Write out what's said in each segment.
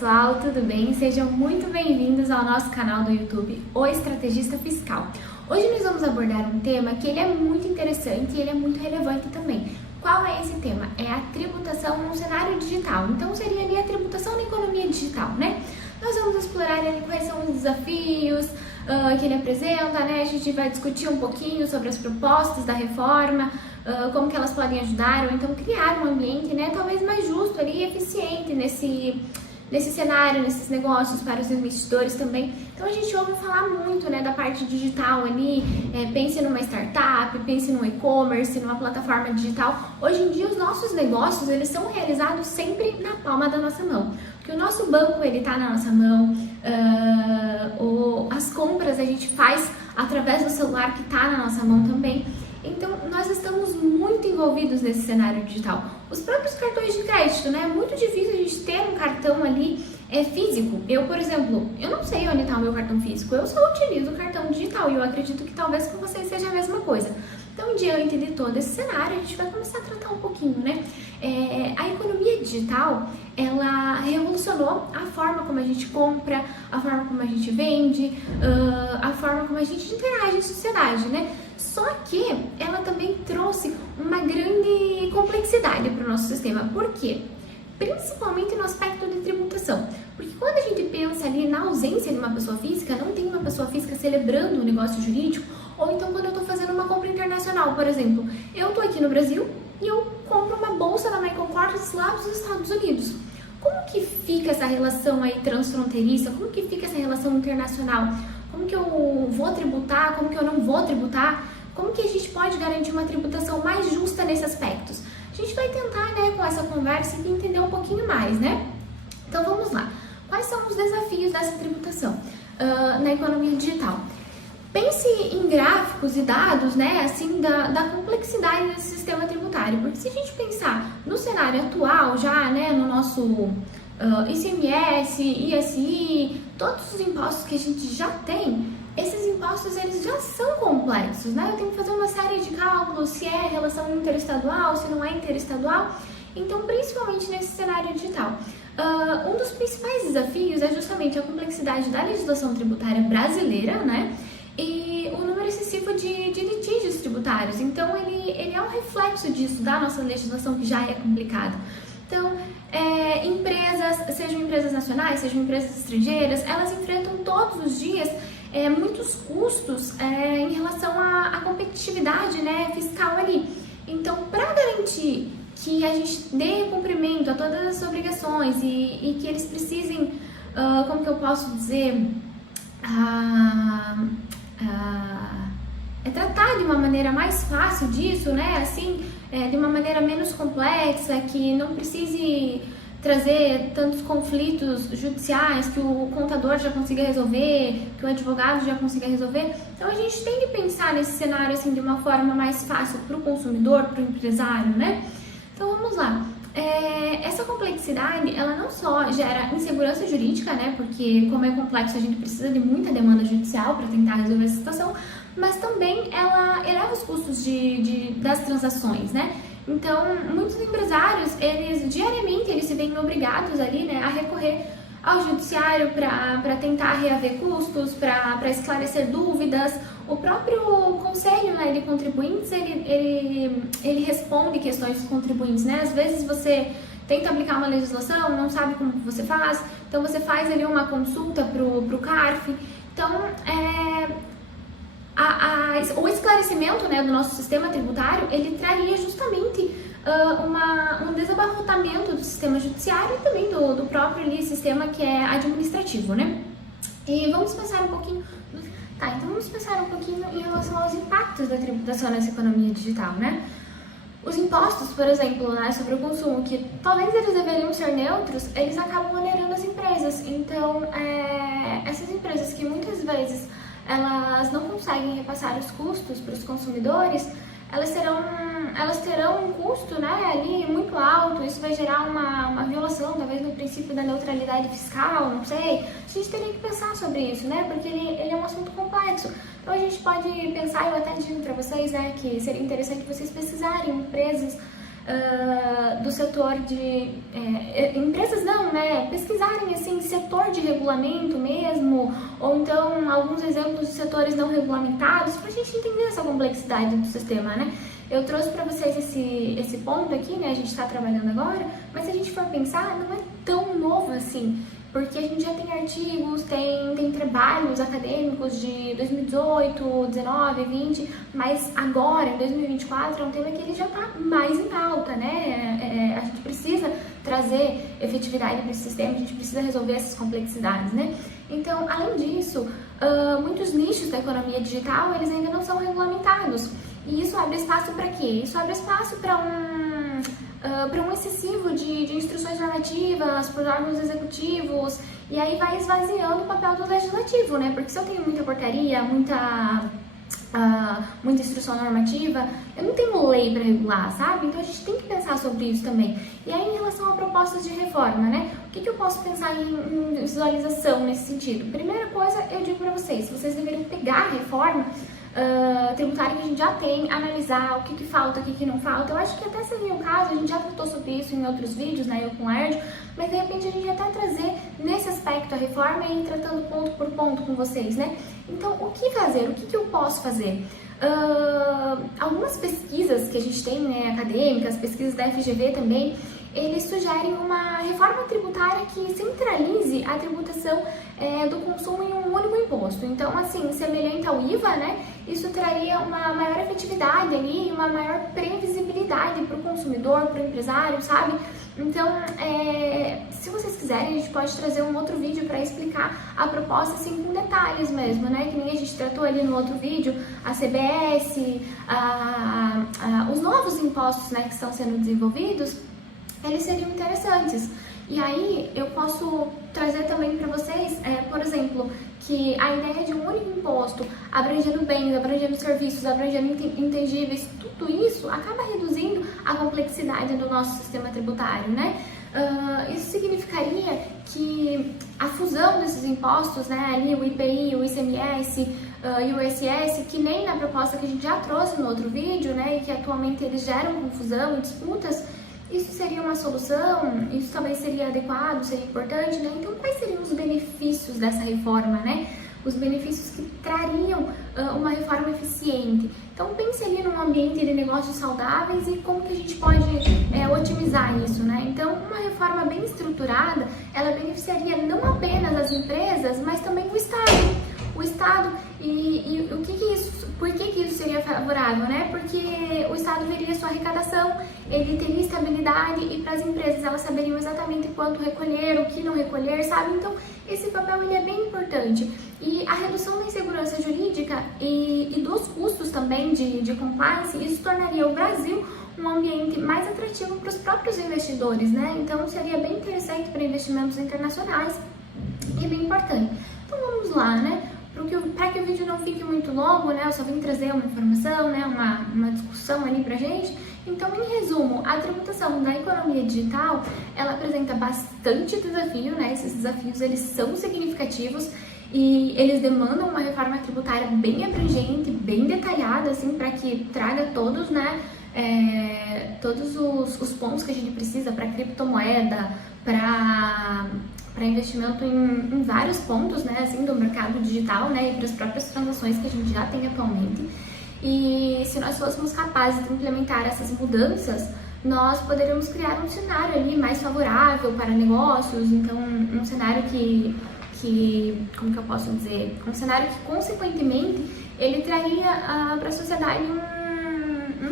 pessoal, tudo bem? Sejam muito bem-vindos ao nosso canal do YouTube, O Estrategista Fiscal. Hoje nós vamos abordar um tema que ele é muito interessante e ele é muito relevante também. Qual é esse tema? É a tributação num cenário digital. Então seria ali a tributação na economia digital, né? Nós vamos explorar ali quais são os desafios que ele apresenta, né? A gente vai discutir um pouquinho sobre as propostas da reforma, como que elas podem ajudar, ou então criar um ambiente, né, talvez mais justo ali e eficiente nesse cenário, nesses negócios para os investidores também. Então a gente ouve falar muito, né, da parte digital ali, pense numa startup, pense num e-commerce, numa plataforma digital. Hoje em dia os nossos negócios, eles são realizados sempre na palma da nossa mão, porque o nosso banco, ele tá na nossa mão, as compras a gente faz através do celular que tá na nossa mão também. Então, nós estamos muito envolvidos nesse cenário digital. Os próprios cartões de crédito, né? É muito difícil a gente ter um cartão ali físico. Eu, por exemplo, eu não sei onde está o meu cartão físico, eu só utilizo o cartão digital e eu acredito que talvez com vocês seja a mesma coisa. Então, diante de todo esse cenário, a gente vai começar a tratar um pouquinho, né? A economia digital, ela revolucionou a forma como a gente compra, a forma como a gente vende, a forma como a gente interage em sociedade, né? Só que ela também trouxe uma grande complexidade para o nosso sistema. Por quê? Principalmente no aspecto de tributação. Porque quando a gente pensa ali na ausência de uma pessoa física, não tem uma pessoa física celebrando um negócio jurídico, ou então quando eu estou fazendo uma compra internacional, por exemplo, eu estou aqui no Brasil e eu compro uma bolsa da Michael Kors lá dos Estados Unidos. Como que fica essa relação aí transfronteiriça? Como que fica essa relação internacional? Como que eu vou tributar? Como que eu não vou tributar? Como que a gente pode garantir uma tributação mais justa nesses aspectos? A gente vai tentar, né, com essa conversa, entender um pouquinho mais, né? Então vamos lá. Quais são os desafios dessa tributação na economia digital? Pense em gráficos e dados, né, assim, da complexidade desse sistema tributário. Porque se a gente pensar no cenário atual, já, né, no nosso ICMS, ISI, todos os impostos que a gente já tem, esses impostos eles já são complexos, né? Eu tenho que fazer uma série de cálculos, se é relação interestadual, se não é interestadual. Então, principalmente nesse cenário digital. Um dos principais desafios é justamente a complexidade da legislação tributária brasileira, né? E o número excessivo de litígios tributários. Então, ele é um reflexo disso, da nossa legislação que já é complicada. Então, empresas, sejam empresas nacionais, sejam empresas estrangeiras, elas enfrentam todos os dias muitos custos em relação à competitividade, né, fiscal ali. Então, para garantir que a gente dê cumprimento a todas as obrigações e que eles precisem, como que eu posso dizer, tratar de uma maneira mais fácil disso, né, assim, de uma maneira menos complexa, que não precise trazer tantos conflitos judiciais, que o contador já consiga resolver, que o advogado já consiga resolver. Então a gente tem que pensar nesse cenário assim de uma forma mais fácil para o consumidor, para o empresário, né? Então vamos lá. Essa complexidade, ela não só gera insegurança jurídica, né? Porque como é complexo, a gente precisa de muita demanda judicial para tentar resolver essa situação, mas também ela eleva os custos das transações, né? Então, muitos empresários, diariamente eles se veem obrigados ali, né, a recorrer ao judiciário para tentar reaver custos, para esclarecer dúvidas. O próprio conselho, né, de contribuintes, ele responde questões dos contribuintes, né? Às vezes você tenta aplicar uma legislação, não sabe como que você faz, então você faz ali uma consulta pro CARF. Então, o esclarecimento, né, do nosso sistema tributário, ele traria justamente um desabarrotamento do sistema judiciário e também do próprio ali, sistema que é administrativo, né? E vamos pensar um pouquinho... então vamos pensar um pouquinho em relação aos impactos da tributação nessa economia digital, né? Os impostos, por exemplo, né, sobre o consumo, que talvez eles deveriam ser neutros, eles acabam onerando as empresas. Então, essas empresas que muitas vezes elas não conseguem repassar os custos para os consumidores, elas terão um custo, né, ali muito alto. Isso vai gerar uma violação, talvez, no princípio da neutralidade fiscal, não sei. A gente teria que pensar sobre isso, né, porque ele é um assunto complexo. Então a gente pode pensar, eu até digo para vocês, né, que seria interessante vocês pesquisarem empresas do setor de... empresas não, né? Pesquisarem, assim, setor de regulamento mesmo, ou então alguns exemplos de setores não regulamentados, para a gente entender essa complexidade do sistema, né? Eu trouxe para vocês esse ponto aqui, né? A gente está trabalhando agora, mas se a gente for pensar, não é tão novo assim, porque a gente já tem artigos, tem trabalhos acadêmicos de 2018, 19, 20, mas agora, em 2024, é um tema que ele já está mais em alta, né? A gente precisa trazer efetividade para esse sistema, a gente precisa resolver essas complexidades, né? Então, além disso, muitos nichos da economia digital, eles ainda não são regulamentados. E isso abre espaço para quê? Isso abre espaço para um excessivo de instruções normativas por órgãos executivos, e aí vai esvaziando o papel do legislativo, né? Porque se eu tenho muita portaria, muita instrução normativa, eu não tenho lei para regular, sabe? Então a gente tem que pensar sobre isso também. E aí, em relação a propostas de reforma, né? O que eu posso pensar em visualização nesse sentido? Primeira coisa, eu digo para vocês deveriam pegar a reforma tributária que a gente já tem, analisar o que falta, o que não falta. Eu acho que até seria o caso, a gente já tratou sobre isso em outros vídeos, né, eu com o Laércio, mas de repente a gente até trazer nesse aspecto a reforma e ir tratando ponto por ponto com vocês, né? Então, o que fazer? O que eu posso fazer? Algumas pesquisas que a gente tem, né, acadêmicas, pesquisas da FGV também, eles sugerem uma reforma tributária que centralize a tributação do consumo em um único imposto. Então, assim, semelhante ao IVA, né, isso traria uma maior efetividade ali, uma maior previsibilidade para o consumidor, para o empresário, sabe? Então, se vocês quiserem, a gente pode trazer um outro vídeo para explicar a proposta, assim, com detalhes mesmo, né? Que nem a gente tratou ali no outro vídeo, a CBS, os novos impostos, né, que estão sendo desenvolvidos, eles seriam interessantes. E aí, eu posso trazer também para vocês, por exemplo, que a ideia de um único imposto, abrangendo bens, abrangendo serviços, abrangendo intangíveis, tudo isso acaba reduzindo a complexidade do nosso sistema tributário, né? Isso significaria que a fusão desses impostos, né, ali o IPI, o ICMS e o ISS, que nem na proposta que a gente já trouxe no outro vídeo, né, e que atualmente eles geram confusão e disputas, isso seria uma solução? Isso talvez seria adequado, seria importante, né? Então, quais seriam os benefícios dessa reforma, né? Os benefícios que trariam uma reforma eficiente. Então, pense ali num ambiente de negócios saudáveis e como que a gente pode otimizar isso, né? Então, uma reforma bem estruturada, ela beneficiaria não apenas as empresas, mas também o Estado. O Estado, e o que isso, por que isso seria favorável, né? Porque o Estado veria sua arrecadação, ele teria estabilidade, e para as empresas elas saberiam exatamente quanto recolher, o que não recolher, sabe? Então, esse papel ele é bem importante. E a redução da insegurança jurídica e dos custos também de compliance, isso tornaria o Brasil um ambiente mais atrativo para os próprios investidores, né? Então, seria bem interessante para investimentos internacionais e bem importante. Então, vamos lá, né? Para que o vídeo não fique muito longo, né, eu só vim trazer uma informação, né, uma discussão ali pra gente. Então, em resumo, a tributação da economia digital, ela apresenta bastante desafio, né, esses desafios eles são significativos e eles demandam uma reforma tributária bem abrangente, bem detalhada, assim, para que traga todos, né, todos os pontos que a gente precisa para criptomoeda, para investimento em vários pontos, né, assim, do mercado digital, né, e para as próprias transações que a gente já tem atualmente. E se nós fôssemos capazes de implementar essas mudanças, nós poderíamos criar um cenário ali mais favorável para negócios, então um cenário que como que eu posso dizer, um cenário que consequentemente ele traria para a sociedade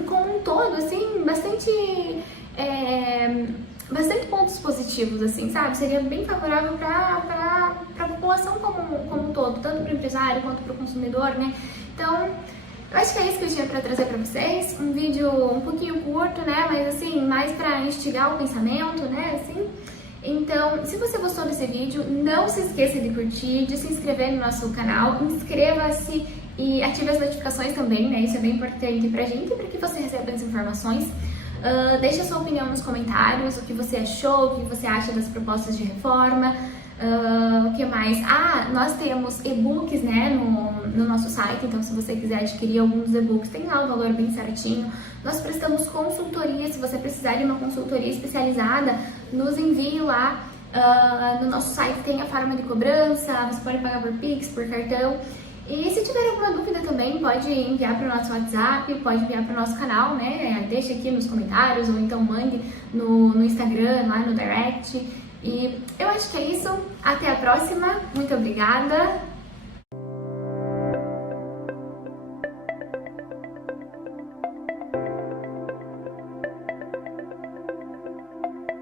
como um todo, assim, bastante pontos positivos, assim, sabe? Seria bem favorável para a população como um todo, tanto para o empresário quanto para o consumidor, né? Então, eu acho que é isso que eu tinha para trazer para vocês. Um vídeo um pouquinho curto, né? Mas, assim, mais para instigar o pensamento, né? Assim. Então, se você gostou desse vídeo, não se esqueça de curtir, de se inscrever no nosso canal, inscreva-se e ative as notificações também, né? Isso é bem importante pra gente, para que você receba as informações. Deixe a sua opinião nos comentários, o que você achou, o que você acha das propostas de reforma. O que mais? Nós temos e-books, né, no nosso site, então se você quiser adquirir alguns e-books, tem lá o valor bem certinho. Nós prestamos consultoria, se você precisar de uma consultoria especializada, nos envie lá. No nosso site tem a forma de cobrança, você pode pagar por Pix, por cartão. E se tiver alguma dúvida também, pode enviar para o nosso WhatsApp, pode enviar para o nosso canal, né? Deixa aqui nos comentários ou então mande no Instagram, lá no direct. E eu acho que é isso. Até a próxima. Muito obrigada.